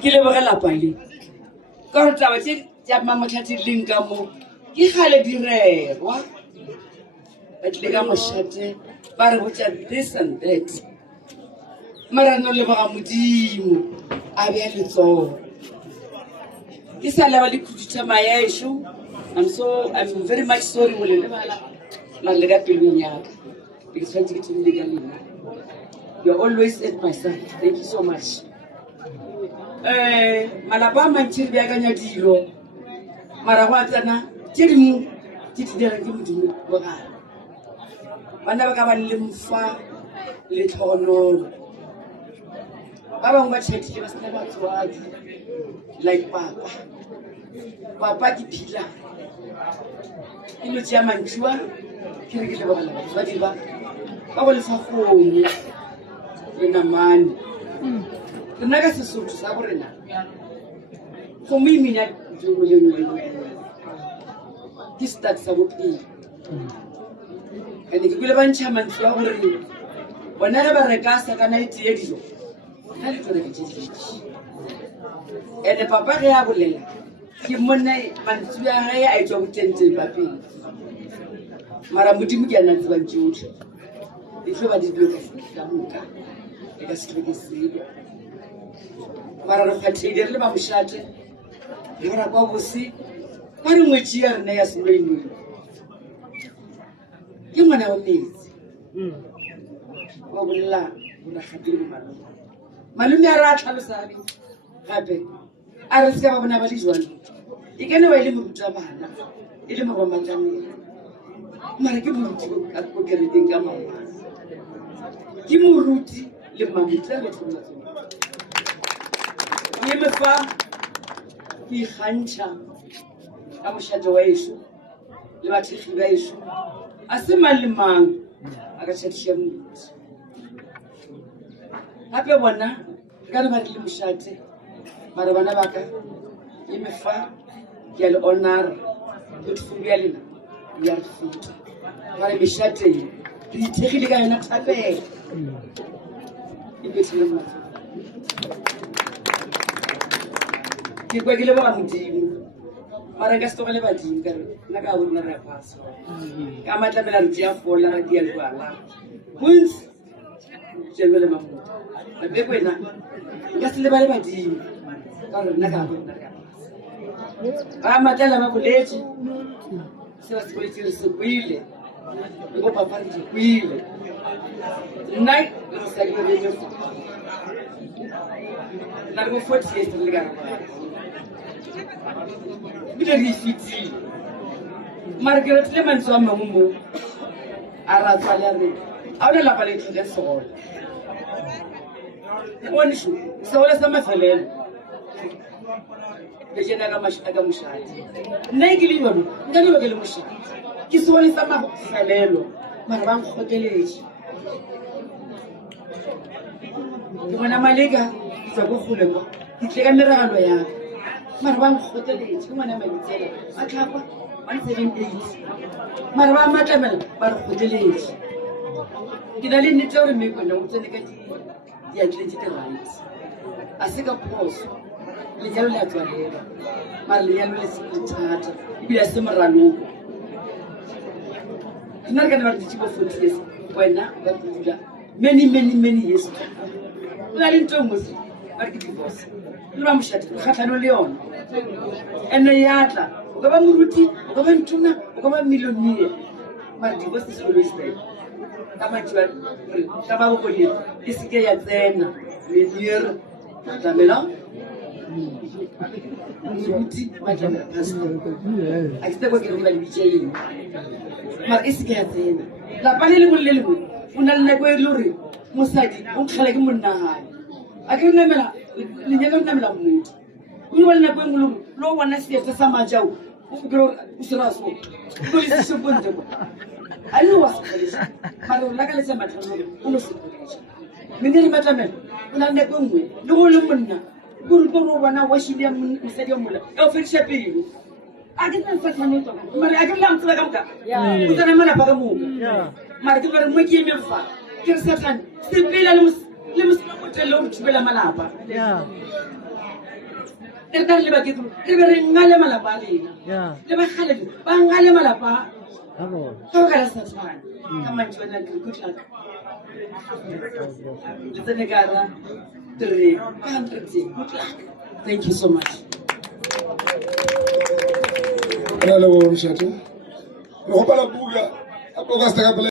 ke lebogela pale ka gore taba tse tša mamotlhatši leng ka mo ke gale direrwa ba tlile ka mošate ba re botša this and that mara no leboga modimo a bea letsogo ke sa leba le khudutša maešo I'm very much sorry go le lebala mare le ka pelong yaka ke tshwanetse ke tsebile ka lena. You're always at my side. Thank you so much. Malapa a mantši re beakanya dilo mara go a tsena tše dingwe ke di dira ke modimo wa gare bana ba ka ba le mfa le tlhogonolo ba bangwe ba tšhathile ba sena batswadi like papa ke phila ke no tšea mantšiwa ke re ke lebogela batswadi ba go lefa kgomo le namane rena ka Sesotho sa borena kgomo e menya dingwe le nngwe ke start sa bophelo ande ke bile ba ntšha mantswe wa gore bona ge ba reka sakana e tee dijo ga le tsore ke tšeditši ande papa ge a bolela ke monna mantswe a gae a etswa botenteng papeng mara modimo ke a natsebang tšotlhe e tlo ba di dilo ka moka e ka se tlhoke selo mara re kgwatheile re le ba mošate le gore kwa bose ka re ngwetši ya rena ya seloinoi ke ngwana wa metsi wa bolela gore gatile mo malome a re a tlhalosabe gape a re se ka ba bona ba le jalo e kene wa e le moruta bana e le mabamatlamele mara ke moruti ko kereteng ka maoa ke moruti le mamutla le tlhola ke mefa ke ikgantšha ka mošate wa ešo le bathekgi ba ešo a se mang le mang a ka tšhatiša moruti gape bona re ka re ba re le mošate mara bana ba ka ke mefa ke a le honora beautiful ya lena ya re feta ba re mešateng re ithekgile ka yona thapela e petile matso ke kwa ke leboga modimo mara ka se tlogele badimo ka re nna ka borena re a pasa ka matlamela re tšea fola ga di a jwala bontsi tšebele mamoto gape kwena nka se lebale badimo ka gore nna ka borena re a pasa ba matlela ba boletše se ba se boletše re se kwele le go papa re di kwele nna re sa kerele na le bo 40 years le ka bile re fitile mara ke retile mantswe a mangwe mo a ratswa le re a ona lapa le tlile segole bone sho segole sa mafelelo le jena ka mošate nna ke le yone nka le ke le mošate ke segole sa mafelelo mara ba nkgoteletše ke bona maleka ke tswa ko kgole kwa ke tle ka meragalo yaka mara ba nkgoteletše ke ngwana maditsela a tlhakwa 178 mara ba matlamela ba re kgoteletše ke na le nnete gore mekona o tsene ka diatletse the right a se ka phoso lenyalo le a tswalega mara lenyalo le thata ebile a se moraloko ke na re ka ne ba re ditše bo 40 years wena ba dula many years o na le nto ngwe ba re ke divorce le ba mošate kgatlhano le yona ene yatla o ka ba moruti o ka ba ntona o ka ba millionaire mara divorce is always there ka mantši ka ba bokone e seke ya tsena lenere tlamela moruti matlamela pastor a ke tseko ke re ba lebitše eng mara e seke ya tsena lapa le lengwe le lengwe o na le nako e le gore mosadi o nkgela ke monna gae a ke namela lenyaka o namela motho o ba le nako e ngwe le o bona seete sa majao o kere gore o sera so o le sesepонte kwa a le wa sekgaleša mara o lakaletša matlhanore o no sekgaleša mene re matlamela o na le nako e ngwe le go le monna kore kore o bona washile ya mosadi ya mola e o fediša pelo a ke nnafatlanetwa mara a ke lamtsela ka moka o tsena malapa ka moka mara ke bare mo ke emefa ke re satane sepela le mosima motelele o re thubela malapa re tla le ba ke re be re ngale malapa a lena le ba gale ba ngale malapa ga o ka re sa tshwana ka mantsi wena ke good luck le tsene ka ra 300 good luck thank you so much Hello, Mshatu. Roba la buga. Hapo kasta